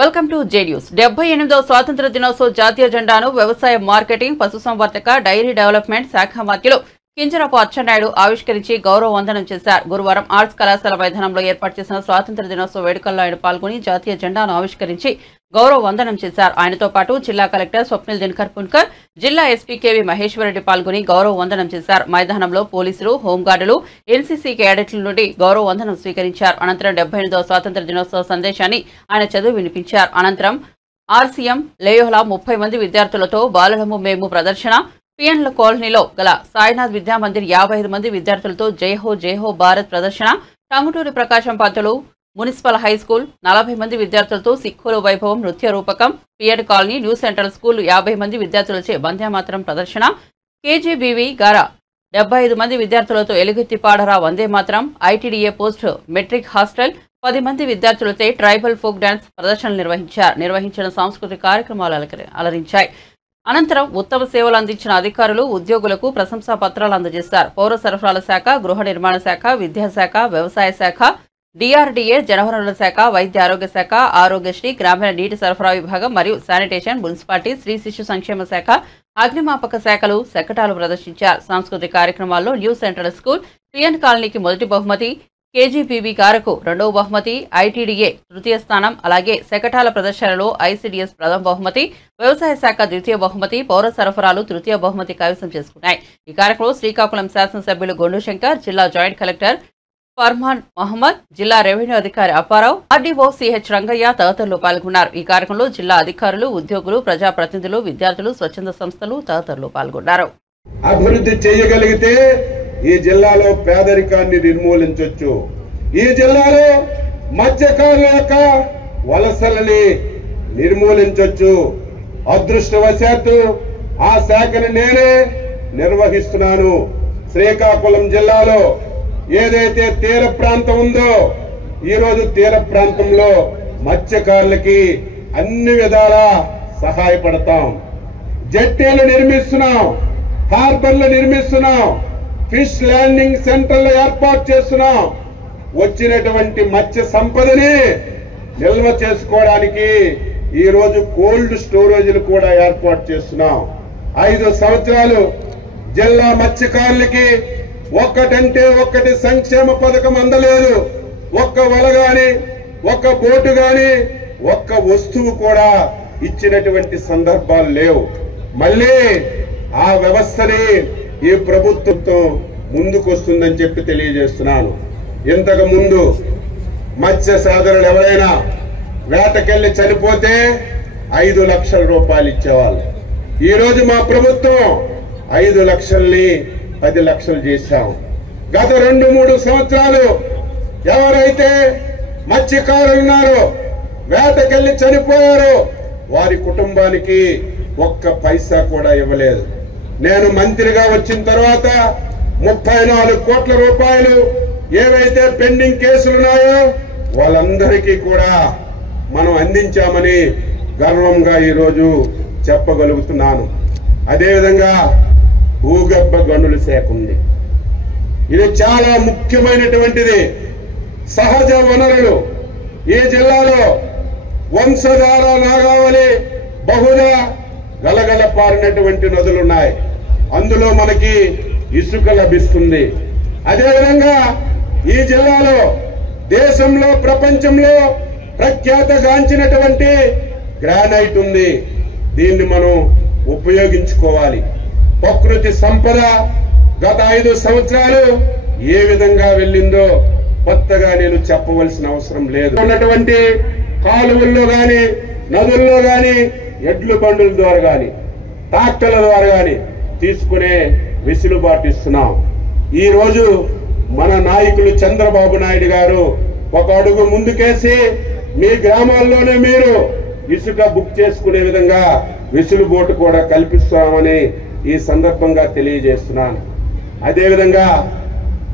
Welcome to J news. 78వ స్వాతంత్ర దినోత్సవ జాతీయ జెండాను వ్యవసాయ మార్కెటింగ్, పశుసంవర్ధక, డైరీ డెవలప్మెంట్ శాఖ మంత్రులు కింజరాపు అచ్చెన్నాయుడు ఆవిష్కరించి గౌరవ వందనం చేశారు. గురువారం ఆర్ట్స్ కళాశాల మైదానంలో ఏర్పాటు చేసిన స్వాతంత్ర దినోత్సవ వేడుకల్లో ఆయన పాల్గొని జాతీయ జెండాను ఆవిష్కరించి గౌరవ వందనం చేశారు. ఆయనతో పాటు జిల్లా కలెక్టర్ స్వప్నిల్ దినకర్ పున్కర్, జిల్లా ఎస్పీ కేవీ మహేశ్వరరెడ్డి పాల్గొని గౌరవ వందనం చేశారు. మైదానంలో పోలీసులు, హోంగార్డులు, ఎన్సీసీ క్యాడెట్ల నుండి గౌరవ వందనం స్వీకరించారు. అనంతరం 78వ స్వాతంత్ర దినోత్సవ సందేశాన్ని ఆయన చదువు వినిపించారు. అనంతరం ఆర్సీఎం లేయోలా 30 మంది విద్యార్థులతో బాలలము మేము ప్రదర్శన, పిఎన్ల కాలనీలో గల సాయినాథ్ విద్యామందిర్ 55 మంది విద్యార్థులతో జయహో భారత్ ప్రదర్శన, Tanguturi Prakasam Pantulu municipal high school 40 మంది విద్యార్థులతో సిక్కుల వైభవం నృత్య రూపకం, PN colony new central school 50 మంది విద్యార్థులచే వందేమాతరం ప్రదర్శన, కేజీబీవీ గార 75 మంది విద్యార్థులతో ఎలుగెత్తి పాడరా వందేమాతరం, ఐటీడీఏ పోస్ట్ మెట్రిక్ హాస్టల్ 10 మంది విద్యార్థులతో ట్రైబల్ ఫోక్ డాన్స్ ప్రదర్శనలు నిర్వహించిన సాంస్కృతిక కార్యక్రమాలు అలరించాయి. అనంతరం ఉత్తమ సేవలు అందించిన అధికారులు, ఉద్యోగులకు ప్రశంసా పత్రాలు అందజేశారు. పౌర సరఫరాల శాఖ, గృహ నిర్మాణ శాఖ, విద్యాశాఖ, వ్యవసాయ శాఖ, డిఆర్డీఏ, జలవనరుల శాఖ, వైద్య ఆరోగ్య శాఖ, ఆరోగ్యశ్రీ, గ్రామీణ నీటి సరఫరా విభాగం మరియు శానిటేషన్, మున్సిపాలిటీ, స్త్రీ శిశు సంక్షేమ శాఖ, అగ్నిమాపక శాఖలు శకటాలు ప్రదర్శించారు. సాంస్కృతిక కార్యక్రమాల్లో న్యూ సెంట్రల్ స్కూల్, పిఎన్ కాలనీకి మొదటి బహుమతి, కేజీపీబీ గారకు రెండవ బహుమతి, ఐటీడీఏ తృతీయ స్థానం, అలాగే శకటాల ప్రదర్శనలో ఐసీడీఎస్ ప్రథమ బహుమతి, వ్యవసాయ శాఖ ద్వితీయ బహుమతి, పౌర సరఫరాలు తృతీయ బహుమతి కైవసం చేసుకున్నాయి. ఈ కార్యక్రమంలో శ్రీకాకుళం శాసనసభ్యులు గొండు శంకర్, జిల్లా జాయింట్ కలెక్టర్ ఫర్మాన్ మహమ్మద్, జిల్లా రెవెన్యూ అధికారి అప్పారావు, ఆర్డీఓ సిహెచ్ రంగయ్య తదితరులు పాల్గొన్నారు. ఈ కార్యక్రమంలో జిల్లా అధికారులు, ఉద్యోగులు, ప్రజాప్రతినిధులు, విద్యార్థులు, స్వచ్ఛంద సంస్థలు తదితరులు పాల్గొన్నారు. అభివృద్ధి చేయగలిగితే ఈ జిల్లాలో పేదరికాన్ని నిర్మూలించవచ్చు. ఈ జిల్లాలో మత్స్యకారుల యొక్క వలసలని నిర్మూలించవచ్చు. అదృష్టవశాత్తు ఆ శాఖను నేనే నిర్వహిస్తున్నాను. శ్రీకాకుళం జిల్లాలో ఏదైతే తీర ప్రాంతం ఉందో, ఈరోజు తీర ప్రాంతంలో మత్స్యకారులకి అన్ని విధాలా సహాయపడతాం. జెట్టీలు నిర్మిస్తున్నాం, హార్బర్లు నిర్మిస్తున్నాం, ఫిష్ ల్యాండింగ్ సెంటర్లు ఏర్పాటు చేస్తున్నాం. వచ్చినటువంటి మత్స్య సంపదని నిల్వ చేసుకోవడానికి ఈ రోజు కోల్డ్ స్టోరేజీలు కూడా ఏర్పాటు చేస్తున్నాం. 5 సంవత్సరాలు జిల్లా మత్స్యకారులకి ఒక్కటంటే ఒక్కటి సంక్షేమ పథకం అందలేదు. ఒక్క వల గాని, ఒక్క బోటు గాని, ఒక్క వస్తువు కూడా ఇచ్చినటువంటి సందర్భాలు లేవు. మళ్ళీ ఆ వ్యవస్థని ఈ ప్రభుత్వంతో ముందుకొస్తుందని చెప్పి తెలియజేస్తున్నాను. ఇంతకు ముందు మత్స్య సోదరులు ఎవరైనా వేటకెళ్లి చనిపోతే 5 లక్షల రూపాయలు ఇచ్చేవాళ్ళు. ఈ రోజు మా ప్రభుత్వం 5 లక్షల్ని 10 లక్షలు చేశాం. గత 2-3 సంవత్సరాలు ఎవరైతే మత్స్యకారులు ఉన్నారో, వేటకెళ్లి చనిపోయారో, వారి కుటుంబానికి ఒక్క పైసా కూడా ఇవ్వలేదు. నేను మంత్రిగా వచ్చిన తర్వాత 34 కోట్ల రూపాయలు ఏవైతే పెండింగ్ కేసులున్నాయో వాళ్ళందరికీ కూడా మనం అందించామని గర్వంగా ఈరోజు చెప్పగలుగుతున్నాను. అదేవిధంగా భూగర్భ గనుల శాఖ ఉంది. ఇది చాలా ముఖ్యమైనటువంటిది. సహజ వనరులు ఈ జిల్లాలో వంశధార, నాగావళి, బహుదా గలగల పారినటువంటి నదులున్నాయి. అందులో మనకి ఇసుక లభిస్తుంది. అదేవిధంగా ఈ జిల్లాలో దేశంలో, ప్రపంచంలో ప్రఖ్యాతగాంచినటువంటి గ్రానైట్ ఉంది. దీన్ని మనం ఉపయోగించుకోవాలి. ప్రకృతి సంపద గత 5 సంవత్సరాలు ఏ విధంగా వెళ్ళిందో కొత్తగా నేను చెప్పవలసిన అవసరం లేదు. ఉన్నటువంటి కాలువల్లో గాని, నదుల్లో గాని, ఎడ్ల బండుల ద్వారా గాని, ట్రాక్టర్ల ద్వారా గాని తీసుకునే వెసులుబాటు ఇస్తున్నాం. ఈ రోజు మన నాయకులు చంద్రబాబు నాయుడు గారు ఒక అడుగు ముందుకేసి మీ గ్రామాల్లోనే మీరు ఇసుక బుక్ చేసుకునే విధంగా వెసులుబాటు కూడా కల్పిస్తామని ఈ సందర్భంగా తెలియజేస్తున్నాను. అదేవిధంగా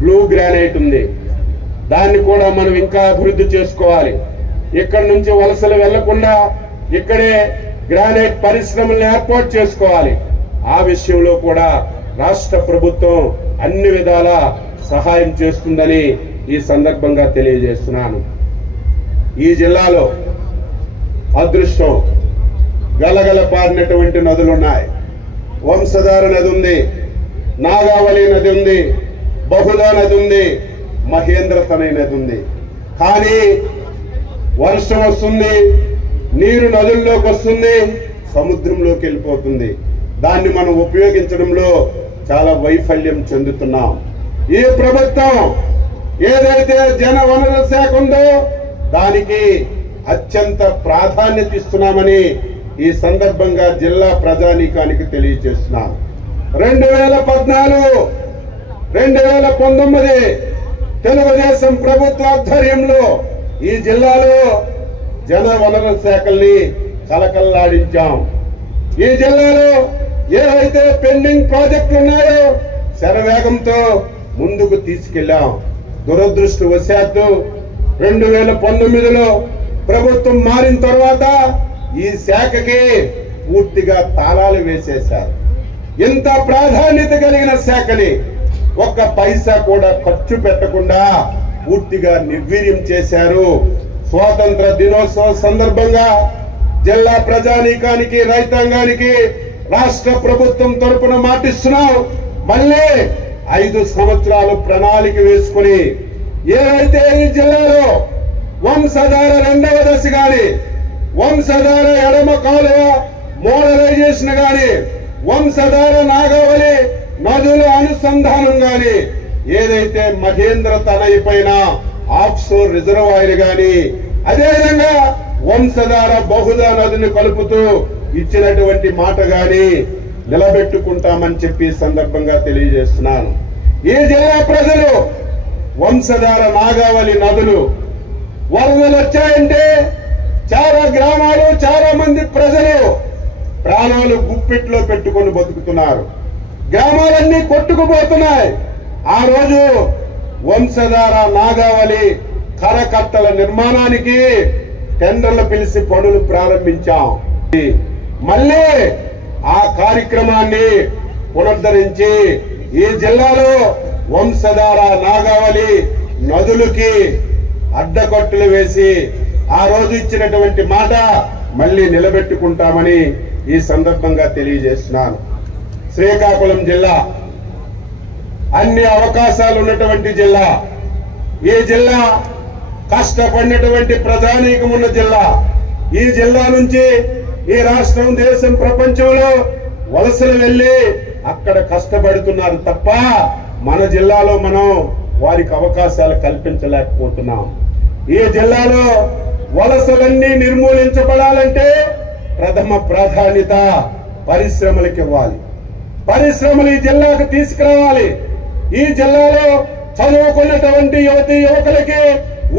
బ్లూ గ్రానైట్ ఉంది. దాన్ని కూడా మనం ఇంకా అభివృద్ధి చేసుకోవాలి. ఇక్కడి నుంచి వలసలు వెళ్లకుండా ఇక్కడే గ్రానైట్ పరిశ్రమలను ఏర్పాటు చేసుకోవాలి. ఆ విషయంలో కూడా రాష్ట్ర ప్రభుత్వం అన్ని విధాల సహాయం చేస్తుందని ఈ సందర్భంగా తెలియజేస్తున్నాను. ఈ జిల్లాలో అదృష్టం గలగల పారినటువంటి నదులున్నాయి. వంశధార నది ఉంది, నాగావళి నది ఉంది, బహుళా నది ఉంది, మహేంద్రతనయ నది ఉంది. కానీ వర్షం వస్తుంది, నీరు నదుల్లోకి వస్తుంది, సముద్రంలోకి వెళ్ళిపోతుంది. దాన్ని మనం ఉపయోగించడంలో చాలా వైఫల్యం చెందుతున్నాం. ఈ ప్రభుత్వం ఏదైతే జన వనరుల శాఖ ఉందో దానికి అత్యంత ప్రాధాన్యత ఇస్తున్నామని ఈ సందర్భంగా జిల్లా ప్రజానీకానికి తెలియజేస్తున్నాను. 2014, 2019 తెలుగుదేశం ప్రభుత్వ ఆధ్వర్యంలో ఈ జిల్లాలో జన వనరుల శాఖల్ని కలకల్లాడించాం. ఈ జిల్లాలో ఏవైతే పెండింగ్ ప్రాజెక్టులు ఉన్నాయో శరవేగంతో ముందుకు తీసుకెళ్లాం. దురదృష్టవశాత్తు 2019లో ప్రభుత్వం మారిన తర్వాత ఈ శాఖకి పూర్తిగా తాళాలు వేసేశారు. ఇంత ప్రాధాన్యత కలిగిన శాఖని ఒక్క పైసా కూడా ఖర్చు పెట్టకుండా పూర్తిగా నిర్వీర్యం చేశారు. స్వాతంత్ర దినోత్సవం సందర్భంగా జిల్లా ప్రజానీకానికి, రైతాంగానికి రాష్ట్ర ప్రభుత్వం తరపున మాటిస్తున్నాం. మళ్ళీ 5 సంవత్సరాలు ప్రణాళిక వేసుకుని ఏవైతే ఈ జిల్లాలో వంశధార 2వ దశ గాని, వంశధార ఎడమ కాలువ మోడలైజేషన్ గాని, వంశధార నాగావళి నదుల అనుసంధానం గాని, ఏదైతే మహేంద్ర తనయ పైన ఆఫ్షోర్ రిజర్వాయర్ గాని, అదేవిధంగా వంశధార బహుళా నదిని కలుపుతూ ఇచ్చినటువంటి మాట గాని నిలబెట్టుకుంటామని చెప్పి సందర్భంగా తెలియజేస్తున్నాను. ఈ జిల్లా ప్రజలు వంశధార నాగావళి నదులు వరదలు వచ్చాయంటే చాలా గ్రామాలు, చాలా మంది ప్రజలు ప్రాణాలు గుప్పిట్లో పెట్టుకొని బతుకుతున్నారు. గ్రామాలన్నీ కొట్టుకుపోతున్నాయి. ఆ రోజు వంశధార నాగావళి కరకట్టల నిర్మాణానికి టెండర్లు పిలిచి పనులు ప్రారంభించాం. మళ్ళీ ఆ కార్యక్రమాన్ని పునరుద్ధరించి ఈ జిల్లాలో వంశధార నాగావళి నదులకి అడ్డకట్టులు వేసి ఆ రోజు ఇచ్చినటువంటి మాట మళ్ళీ నిలబెట్టుకుంటామని ఈ సందర్భంగా తెలియజేస్తున్నాను. శ్రీకాకుళం జిల్లా అన్ని అవకాశాలు ఉన్నటువంటి జిల్లా. ఈ జిల్లా కష్టపడినటువంటి ప్రజానీకం ఉన్న జిల్లా. ఈ జిల్లా నుంచి ఈ రాష్ట్రం, దేశం, ప్రపంచంలో వలసలు వెళ్లి అక్కడ కష్టపడుతున్నారు తప్ప మన జిల్లాలో మనం వారికి అవకాశాలు కల్పించలేకపోతున్నాం. ఈ జిల్లాలో వలసలన్నీ నిర్మూలించబడాలంటే ప్రథమ ప్రాధాన్యత పరిశ్రమలకు ఇవ్వాలి. పరిశ్రమలు ఈ జిల్లాకు తీసుకురావాలి. ఈ జిల్లాలో చదువుకున్నటువంటి యువతీ యువకులకి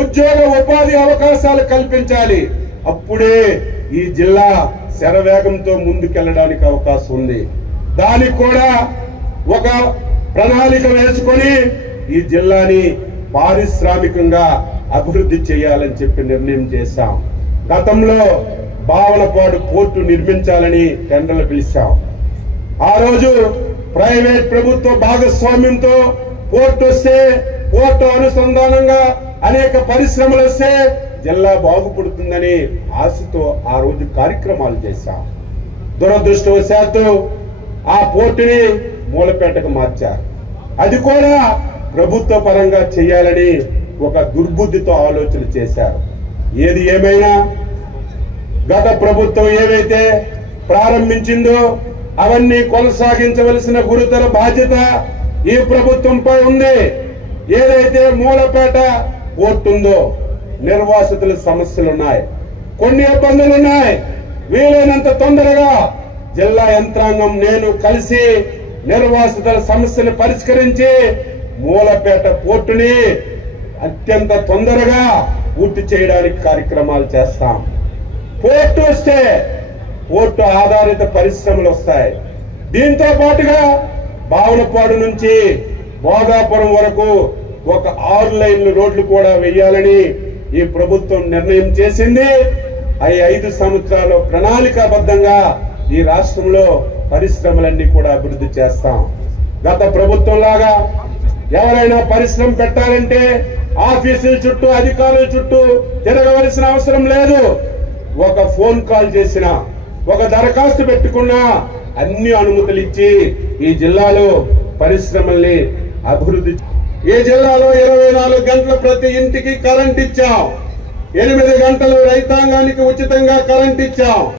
ఉద్యోగ ఉపాధి అవకాశాలు కల్పించాలి. అప్పుడే ఈ జిల్లా శరవేగంతో ముందుకెళ్లడానికి అవకాశం ఉంది. దానికి కూడా ఒక ప్రణాళిక వేసుకొని ఈ జిల్లాని పారిశ్రామికంగా అభివృద్ధి చేయాలని చెప్పి నిర్ణయం చేశాం. గతంలో భావనపాడు పోర్టు నిర్మించాలని టెండర్లు పిలిచాం. ఆ రోజు ప్రైవేట్ ప్రభుత్వ భాగస్వామ్యంతో పోర్టు వస్తే, పోర్టు అనుసంధానంగా అనేక పరిశ్రమలు వస్తే జిల్లా బాగుపడుతుందని ఆశతో ఆ రోజు కార్యక్రమాలు చేశాం. దురదృష్టవశాత్తు ఆ పోర్టుని మూలపేటకు మార్చారు. అది కూడా ప్రభుత్వ పరంగా చేయాలని ఒక దుర్బుద్ధితో ఆలోచన చేశారు. ఏది ఏమైనా గత ప్రభుత్వం ఏవైతే ప్రారంభించిందో అవన్నీ కొనసాగించవలసిన గురుతర బాధ్యత ఈ ప్రభుత్వంపై ఉంది. ఏదైతే మూలపేట పోర్టు ఉందో నిర్వాసితుల సమస్యలున్నాయి, కొన్ని ఇబ్బందులున్నాయి. వీలైనంత తొందరగా జిల్లా యంత్రాంగం, నేను కలిసి నిర్వాసితుల సమస్యను పరిష్కరించి మూలపేట పోర్టుని అత్యంత తొందరగా పూర్తి చేయడానికి కార్యక్రమాలు చేస్తాం. పోర్టు వస్తే పోర్టు ఆధారిత పరిశ్రమలు వస్తాయి. దీంతో పాటుగా భావనపాడు నుంచి భోగాపురం వరకు ఒక 6 లైన్లు రోడ్లు కూడా వేయాలని ఈ ప్రభుత్వం నిర్ణయం చేసింది. 5 సంవత్సరాలు ప్రణాళికాబద్ధంగా ఈ రాష్ట్రంలో పరిశ్రమలన్నీ కూడా అభివృద్ధి చేస్తాం. గత ప్రభుత్వం లాగా ఎవరైనా పరిశ్రమ పెట్టాలంటే ఆఫీసుల చుట్టూ, అధికారుల చుట్టూ తిరగవలసిన అవసరం లేదు. ఒక ఫోన్ కాల్ చేసినా, ఒక దరఖాస్తు పెట్టుకున్నా అన్ని అనుమతులు ఇచ్చి ఈ జిల్లాలో పరిశ్రమల్ని అభివృద్ధి. ఈ జిల్లాలో 24 గంటలు ప్రతి ఇంటికి కరెంట్ ఇచ్చాం, 8 గంటలు రైతాంగానికి ఉచితంగా కరెంట్ ఇచ్చాం.